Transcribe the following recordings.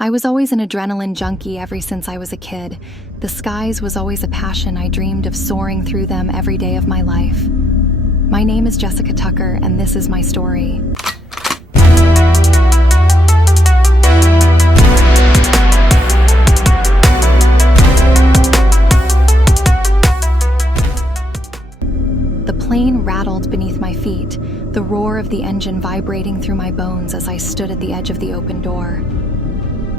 I was always an adrenaline junkie ever since I was a kid. The skies was always a passion. I dreamed of soaring through them every day of my life. My name is Jessica Tucker, and this is my story. The plane rattled beneath my feet, the roar of the engine vibrating through my bones as I stood at the edge of the open door.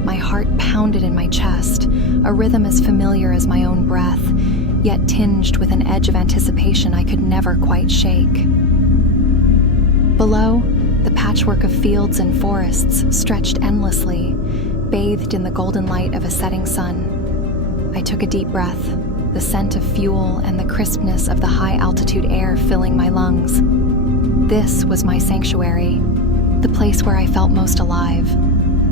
My heart pounded in my chest, a rhythm as familiar as my own breath, yet tinged with an edge of anticipation I could never quite shake. Below, the patchwork of fields and forests stretched endlessly, bathed in the golden light of a setting sun. I took a deep breath, the scent of fuel and the crispness of the high-altitude air filling my lungs. This was my sanctuary, the place where I felt most alive,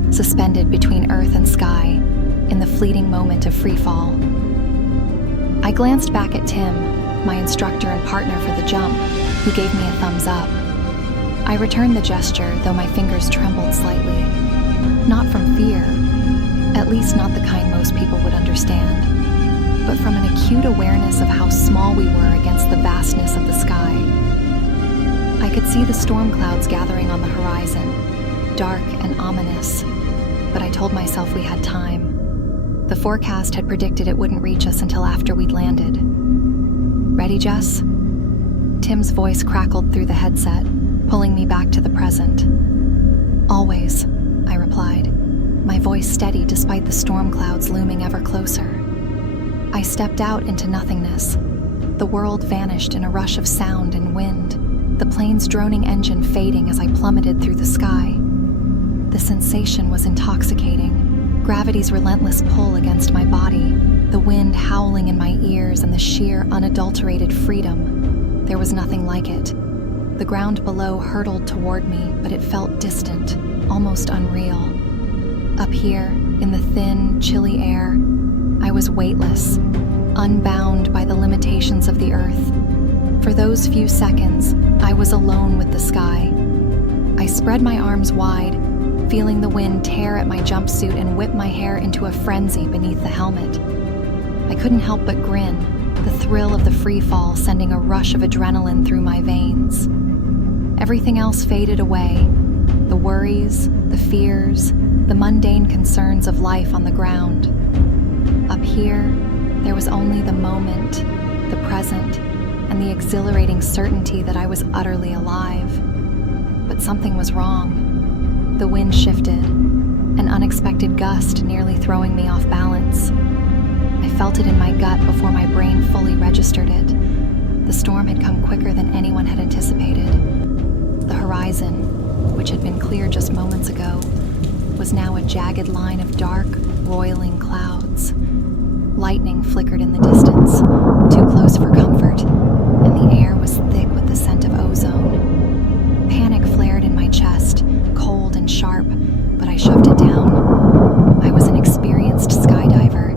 suspended between earth and sky, in the fleeting moment of freefall. I glanced back at Tim, my instructor and partner for the jump, who gave me a thumbs up. I returned the gesture, though my fingers trembled slightly. Not from fear, at least not the kind most people would understand, but from an acute awareness of how small we were against the vastness of the sky. I could see the storm clouds gathering on the horizon, dark and ominous, but I told myself we had time. The forecast had predicted it wouldn't reach us until after we'd landed. Ready, Jess? Tim's voice crackled through the headset, pulling me back to the present. Always, I replied, my voice steady despite the storm clouds looming ever closer. I stepped out into nothingness. The world vanished in a rush of sound and wind, the plane's droning engine fading as I plummeted through the sky. The sensation was intoxicating, gravity's relentless pull against my body, the wind howling in my ears, and the sheer, unadulterated freedom. There was nothing like it. The ground below hurtled toward me, but it felt distant, almost unreal. Up here, in the thin, chilly air, I was weightless, unbound by the limitations of the earth. For those few seconds, I was alone with the sky. I spread my arms wide, feeling the wind tear at my jumpsuit and whip my hair into a frenzy beneath the helmet. I couldn't help but grin, the thrill of the free fall sending a rush of adrenaline through my veins. Everything else faded away, the worries, the fears, the mundane concerns of life on the ground. Up here, there was only the moment, the present, and the exhilarating certainty that I was utterly alive. But something was wrong. The wind shifted, an unexpected gust nearly throwing me off balance. I felt it in my gut before my brain fully registered it. The storm had come quicker than anyone had anticipated. The horizon, which had been clear just moments ago, was now a jagged line of dark, roiling clouds. Lightning flickered in the distance, too close for comfort, and the air was thick with the scent of ozone. Panic flared in my chest, cold and sharp, but I shoved it down. I was an experienced skydiver.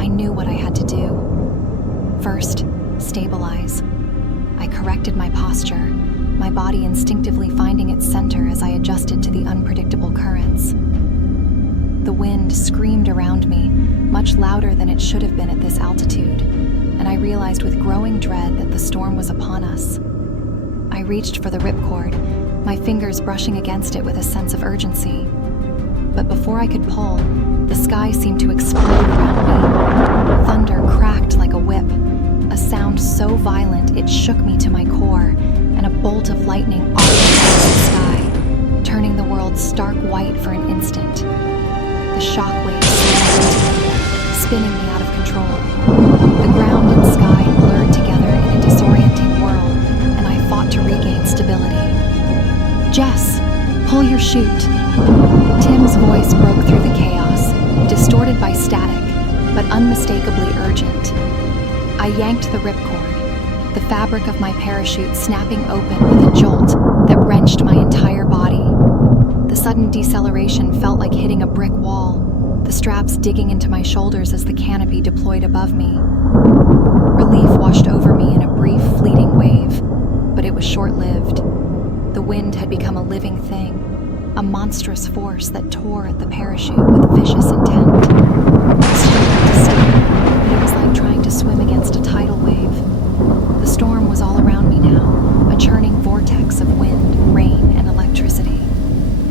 I knew what I had to do. First, stabilize. I corrected my posture, my body instinctively finding its center as I adjusted to the unpredictable currents. The wind screamed around me, much louder than it should have been at this altitude, and I realized with growing dread that the storm was upon us. I reached for the ripcord, my fingers brushing against it with a sense of urgency. But before I could pull, the sky seemed to explode around me. Thunder cracked like a whip, a sound so violent it shook me to my core, and a bolt of lightning arced across the sky, turning the world stark white for an instant. The shockwaves spinning me out of control. The ground and sky blurred together in a disorienting whirl, and I fought to regain stability. Jess, pull your chute. Tim's voice broke through the chaos, distorted by static, but unmistakably urgent. I yanked the ripcord, the fabric of my parachute snapping open with a jolt that wrenched my entire body. The sudden deceleration felt like hitting a brick wall, the straps digging into my shoulders as the canopy deployed above me. Relief washed over me in a brief, fleeting wave, but it was short-lived. The wind had become a living thing, a monstrous force that tore at the parachute with vicious intent. I struggled to steer, but it was like trying to swim against a tidal wave. The storm was all around me now, a churning vortex of wind, rain, and electricity.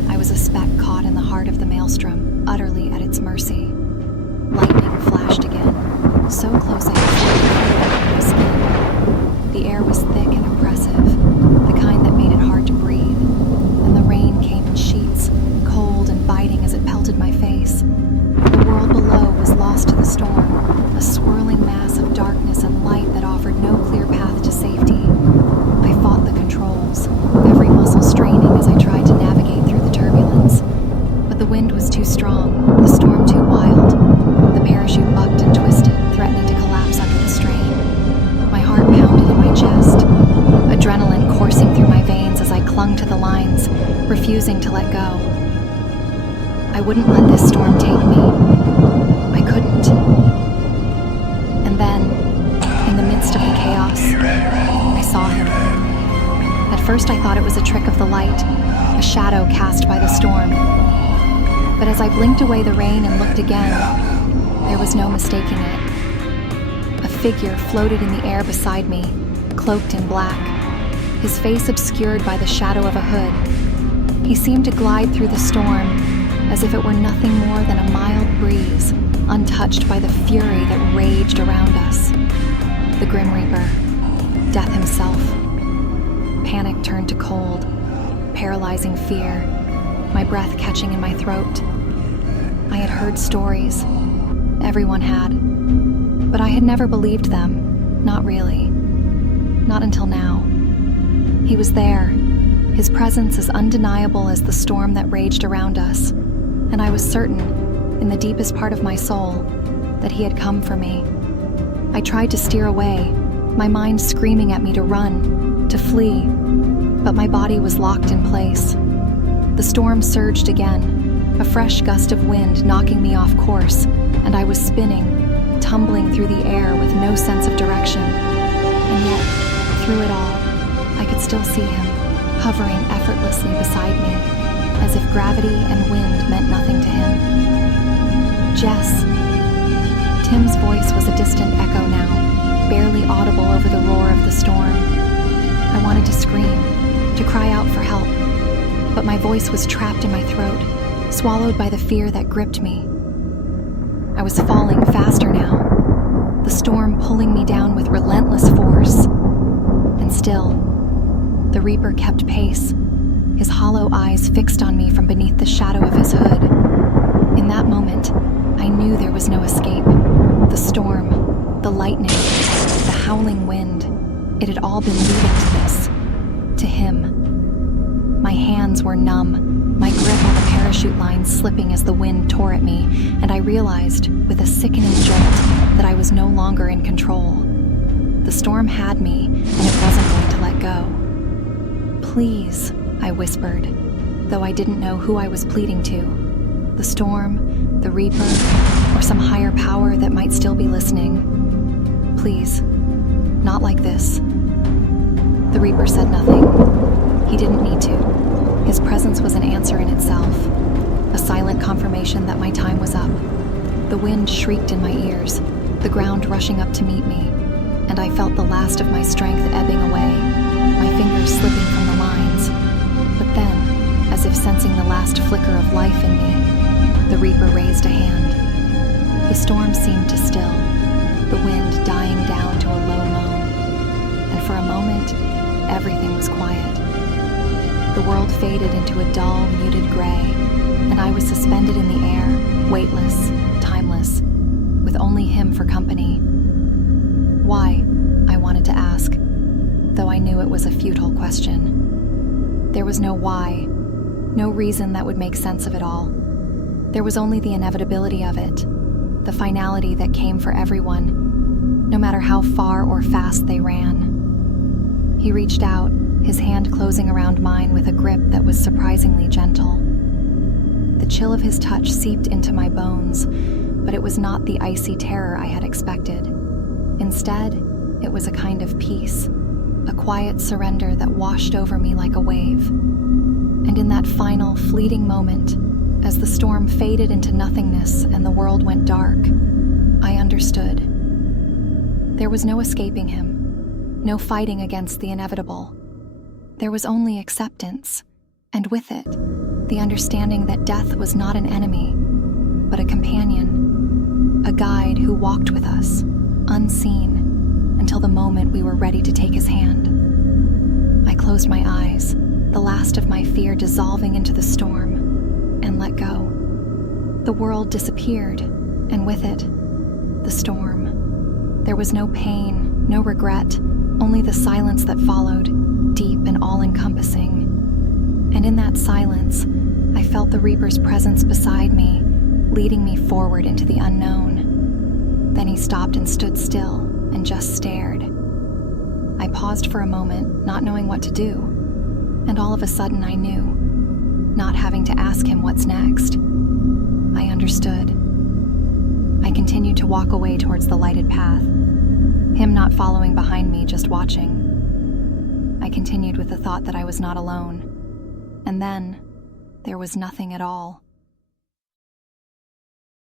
I was a speck caught in the heart of the maelstrom, utterly at its mercy. Lightning flashed again, so close I could feel it under my skin. The air was thick and oppressive, the kind that made it hard to breathe, and the rain came in sheets, cold and biting as it pelted my face. The world below was lost to the storm, a swirling mass of darkness and light that offered no clear path to safety. I fought the controls, every muscle straining as I tried to navigate through the turbulence. But the wind was too strong, the storm too wild. The parachute bucked and twisted, threatening to collapse under the strain. My heart pounded in my chest, adrenaline coursing through my veins as I clung to the lines, refusing to let go. I wouldn't let this storm take me. I couldn't. And then, in the midst of the chaos, I saw him. At first I thought it was a trick of the light, a shadow cast by the storm. But as I blinked away the rain and looked again, there was no mistaking it. A figure floated in the air beside me, cloaked in black, his face obscured by the shadow of a hood. He seemed to glide through the storm, as if it were nothing more than a mild breeze, untouched by the fury that raged around us. The Grim Reaper, Death himself. Panic turned to cold, paralyzing fear, my breath catching in my throat. I had heard stories. Everyone had. But I had never believed them. Not really. Not until now. He was there, his presence as undeniable as the storm that raged around us, and I was certain, in the deepest part of my soul, that he had come for me. I tried to steer away, my mind screaming at me to run, to flee, but my body was locked in place. The storm surged again, a fresh gust of wind knocking me off course, and I was spinning, tumbling through the air with no sense of direction. And yet, through it all, I could still see him, hovering effortlessly beside me, as if gravity and wind meant nothing to him. Jess. Tim's voice was a distant echo now, barely audible over the roar of the storm. I wanted to scream, to cry out for help, but my voice was trapped in my throat, swallowed by the fear that gripped me. I was falling faster now, the storm pulling me down with relentless force. And still, the Reaper kept pace, his hollow eyes fixed on me from beneath the shadow of his hood. In that moment, I knew there was no escape. The storm, the lightning, the howling wind, it had all been leading to this, to him. My hands were numb, my grip on the parachute line slipping as the wind tore at me, and I realized, with a sickening jolt, that I was no longer in control. The storm had me, and it wasn't going to let go. "Please," I whispered, though I didn't know who I was pleading to. The storm, the Reaper, or some higher power that might still be listening. "Please, not like this." The Reaper said nothing. He didn't need to. His presence was an answer in itself, a silent confirmation that my time was up. The wind shrieked in my ears, the ground rushing up to meet me, and I felt the last of my strength ebbing away, my fingers slipping from the lines. But then, as if sensing the last flicker of life in me, the Reaper raised a hand. The storm seemed to still, the wind dying down to a low moan, and for a moment, everything was quiet. The world faded into a dull, muted gray, and I was suspended in the air, weightless, timeless, with only him for company. Why? I wanted to ask, though I knew it was a futile question. There was no why, no reason that would make sense of it all. There was only the inevitability of it, the finality that came for everyone, no matter how far or fast they ran. He reached out, his hand closing around mine with a grip that was surprisingly gentle. The chill of his touch seeped into my bones, but it was not the icy terror I had expected. Instead, it was a kind of peace, a quiet surrender that washed over me like a wave. And in that final, fleeting moment, as the storm faded into nothingness and the world went dark, I understood. There was no escaping him, no fighting against the inevitable. There was only acceptance, and with it, the understanding that death was not an enemy, but a companion, a guide who walked with us, unseen, until the moment we were ready to take his hand. I closed my eyes, the last of my fear dissolving into the storm, and let go. The world disappeared, and with it, the storm. There was no pain, no regret, only the silence that followed, deep and all-encompassing. And in that silence, I felt the Reaper's presence beside me, leading me forward into the unknown. Then he stopped and stood still and just stared. I paused for a moment, not knowing what to do, and all of a sudden I knew, not having to ask him what's next. I understood. I continued to walk away towards the lighted path, him not following behind me, just watching. I continued with the thought that I was not alone. And then, there was nothing at all.